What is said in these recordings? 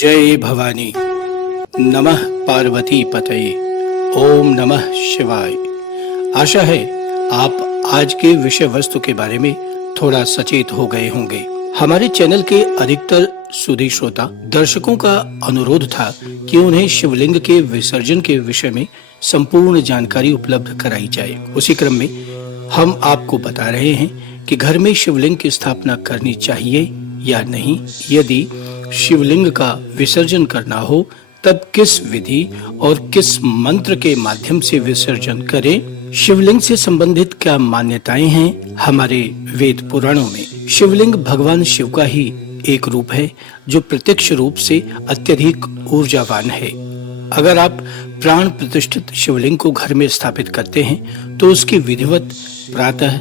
जय भवानी। नमः पार्वती पतये। ओम नमः शिवाय। आशा है आप आज के विषय वस्तु के बारे में थोड़ा सचेत हो गए होंगे। हमारे चैनल के अधिकतर सुधी श्रोता दर्शकों का अनुरोध था कि उन्हें शिवलिंग के विसर्जन के विषय में संपूर्ण जानकारी उपलब्ध कराई जाए। उसी क्रम में हम आपको बता रहे हैं कि घर में शिवलिंग की स्थापना करनी चाहिए या नहीं, यदि शिवलिंग का विसर्जन करना हो तब किस विधि और किस मंत्र के माध्यम से विसर्जन करें, शिवलिंग से संबंधित क्या मान्यताएं हैं हमारे वेद पुराणों में। शिवलिंग भगवान शिव का ही एक रूप है जो प्रत्यक्ष रूप से अत्यधिक ऊर्जावान है। अगर आप प्राण प्रतिष्ठित शिवलिंग को घर में स्थापित करते हैं तो उसकी विधिवत प्रातः,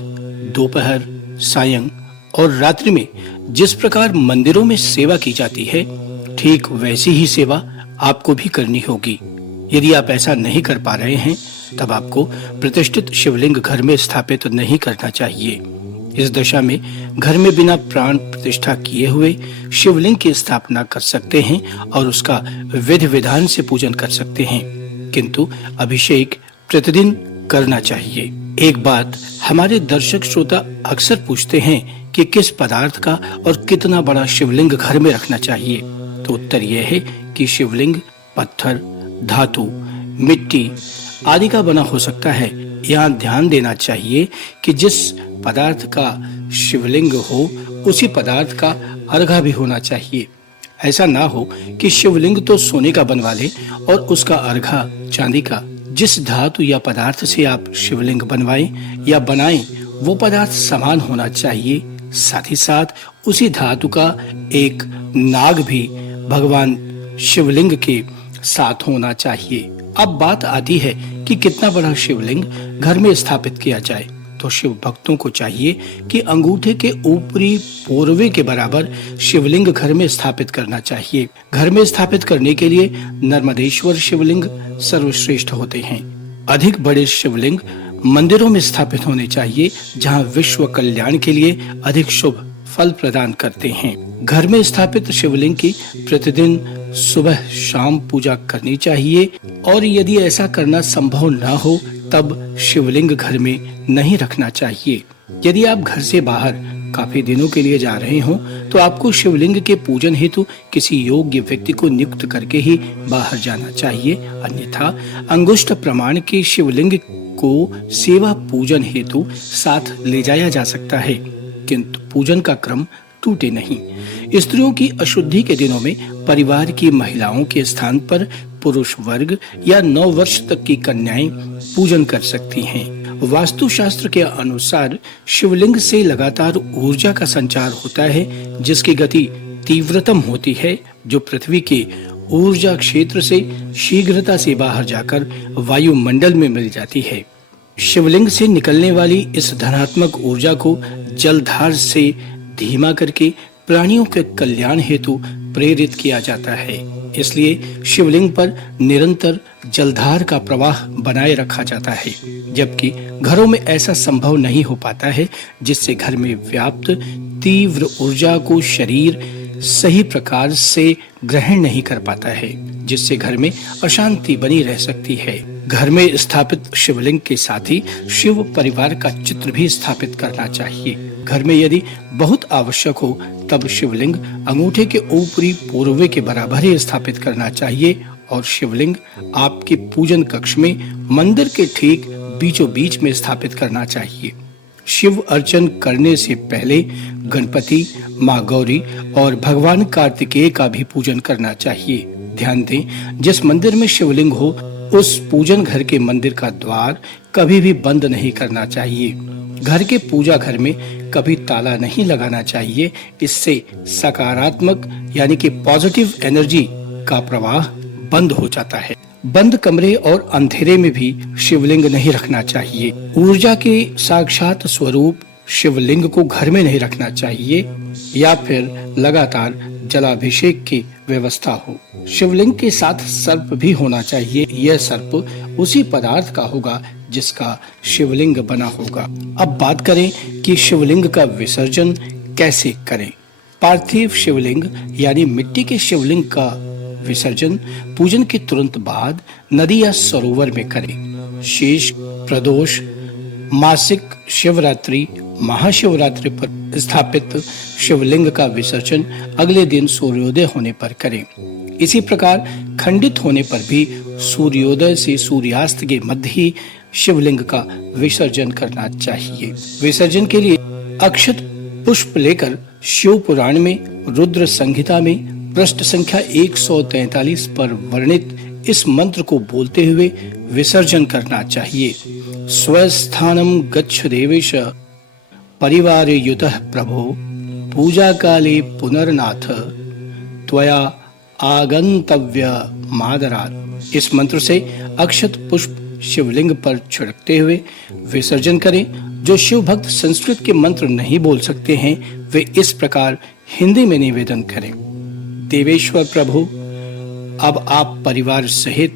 दोपहर, सायं और रात्रि में जिस प्रकार मंदिरों में सेवा की जाती है, ठीक वैसी ही सेवा आपको भी करनी होगी। यदि आप ऐसा नहीं कर पा रहे हैं तब आपको प्रतिष्ठित शिवलिंग घर में स्थापित नहीं करना चाहिए। इस दशा में घर में बिना प्राण प्रतिष्ठा किए हुए शिवलिंग की स्थापना कर सकते हैं और उसका विधि विधान से पूजन कर सकते हैं, किंतु अभिषेक प्रतिदिन करना चाहिए। एक बात हमारे दर्शक श्रोता अक्सर पूछते हैं कि किस पदार्थ का और कितना बड़ा शिवलिंग घर में रखना चाहिए, तो उत्तर यह है कि शिवलिंग पत्थर, धातु, मिट्टी आदि का बना हो सकता है। यहाँ ध्यान देना चाहिए कि जिस पदार्थ का शिवलिंग हो उसी पदार्थ का अर्घा भी होना चाहिए। ऐसा ना हो कि शिवलिंग तो सोने का बनवा ले और उसका अर्घा चांदी का। जिस धातु या पदार्थ से आप शिवलिंग बनवाएं या बनाएं वो पदार्थ समान होना चाहिए। साथ ही साथ उसी धातु का एक नाग भी भगवान शिवलिंग के साथ होना चाहिए। अब बात आती है कि कितना बड़ा शिवलिंग घर में स्थापित किया जाए, तो शिव भक्तों को चाहिए कि अंगूठे के ऊपरी पोरवे के बराबर शिवलिंग घर में स्थापित करना चाहिए। घर में स्थापित करने के लिए नर्मदेश्वर शिवलिंग सर्वश्रेष्ठ होते हैं। अधिक बड़े शिवलिंग मंदिरों में स्थापित होने चाहिए जहां विश्व कल्याण के लिए अधिक शुभ फल प्रदान करते हैं। घर में स्थापित शिवलिंग की प्रतिदिन सुबह शाम पूजा करनी चाहिए और यदि ऐसा करना संभव न हो तब शिवलिंग घर में नहीं रखना चाहिए। यदि आप घर से बाहर काफी दिनों के लिए जा रहे हो तो आपको शिवलिंग के पूजन हेतु किसी योग्य व्यक्ति को नियुक्त करके ही बाहर जाना चाहिए, अन्यथा अंगुष्ठ प्रमाण के शिवलिंग को सेवा पूजन हेतु साथ ले जाया जा सकता है, किंतु पूजन का क्रम टूटे नहीं। स्त्रियों की अशुद्धि के दिनों में परिवार की महिलाओं के स्थान पर पुरुष वर्ग या 9 वर्ष तक की कन्याएं पूजन कर सकती हैं। वास्तुशास्त्र के अनुसार शिवलिंग से लगातार ऊर्जा का संचार होता है जिसकी गति तीव्रतम होती है, जो पृथ्वी के ऊर्जा क्षेत्र से शीघ्रता से बाहर जाकर वायुमंडल में मिल जाती है। शिवलिंग से निकलने वाली इस धनात्मक ऊर्जा को जलधार से धीमा करके प्राणियों के कल्याण हेतु प्रेरित किया जाता है। इसलिए शिवलिंग पर निरंतर जलधार का प्रवाह बनाए रखा जाता है, जबकि घरों में ऐसा संभव नहीं हो पाता है, जिससे घर में व्याप्त तीव्र ऊर्जा को शरीर सही प्रकार से ग्रहण नहीं कर पाता है, जिससे घर में अशांति बनी रह सकती है। घर में स्थापित शिवलिंग के साथ ही शिव परिवार का चित्र भी स्थापित करना चाहिए। घर में यदि बहुत आवश्यक हो तब शिवलिंग अंगूठे के ऊपरी पोरवे के बराबर ही स्थापित करना चाहिए और शिवलिंग आपके पूजन कक्ष में मंदिर के ठीक बीचों बीच में स्थापित करना चाहिए। शिव अर्चन करने से पहले गणपति, माँ गौरी और भगवान कार्तिकेय का भी पूजन करना चाहिए। ध्यान दें, जिस मंदिर में शिवलिंग हो उस पूजन घर के मंदिर का द्वार कभी भी बंद नहीं करना चाहिए। घर के पूजा घर में कभी ताला नहीं लगाना चाहिए। इससे सकारात्मक यानी कि पॉजिटिव एनर्जी का प्रवाह बंद हो जाता है। बंद कमरे और अंधेरे में भी शिवलिंग नहीं रखना चाहिए। ऊर्जा के साक्षात स्वरूप शिवलिंग को घर में नहीं रखना चाहिए या फिर लगातार जलाभिषेक की व्यवस्था हो। शिवलिंग के साथ सर्प भी होना चाहिए। यह सर्प उसी पदार्थ का होगा जिसका शिवलिंग बना होगा। अब बात करें कि शिवलिंग का विसर्जन कैसे करें। पार्थिव शिवलिंग यानी मिट्टी के शिवलिंग का विसर्जन पूजन के तुरंत बाद नदी या सरोवर में करें। शेष प्रदोष, मासिक शिवरात्रि, महाशिवरात्रि पर स्थापित शिवलिंग का विसर्जन अगले दिन सूर्योदय होने पर करें। इसी प्रकार खंडित होने पर भी सूर्योदय से सूर्यास्त के मध्य ही शिवलिंग का विसर्जन करना चाहिए। विसर्जन के लिए अक्षत पुष्प लेकर शिव पुराण में रुद्र संहिता में पृष्ठ संख्या 143 पर वर्णित इस मंत्र को बोलते हुए विसर्जन करना चाहिए। स्वस्थानम गच्छ देवेश परिवार युतः प्रभो पूजा काले पुनर्नाथ त्वया आगंतव्य मादरात्। इस मंत्र से अक्षत पुष्प शिवलिंग पर छिड़कते हुए विसर्जन करें। जो शिव भक्त संस्कृत के मंत्र नहीं बोल सकते हैं वे इस प्रकार हिंदी में निवेदन करें। देवेश्वर प्रभु, अब आप परिवार सहित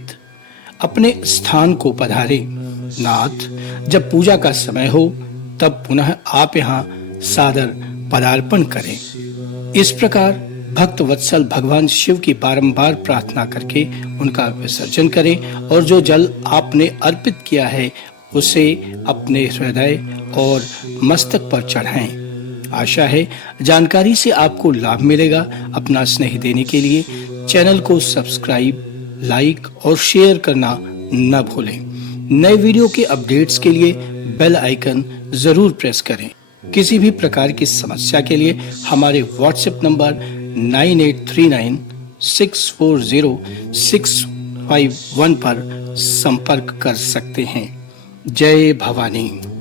अपने स्थान को पधारें। नाथ, जब पूजा का समय हो तब पुनः आप यहाँ सादर पदार्पण करें। इस प्रकार भक्त वत्सल भगवान शिव की बारंबार प्रार्थना करके उनका विसर्जन करें और जो जल आपने अर्पित किया है उसे अपने हृदय और मस्तक पर चढ़ाएं। आशा है जानकारी से आपको लाभ मिलेगा। अपना स्नेह देने के लिए चैनल को सब्सक्राइब, लाइक और शेयर करना न भूलें। नए वीडियो के अपडेट्स के लिए बेल आइकन जरूर प्रेस करें। किसी भी प्रकार की समस्या के लिए हमारे व्हाट्सएप नंबर 9839640651 पर संपर्क कर सकते हैं। जय भवानी।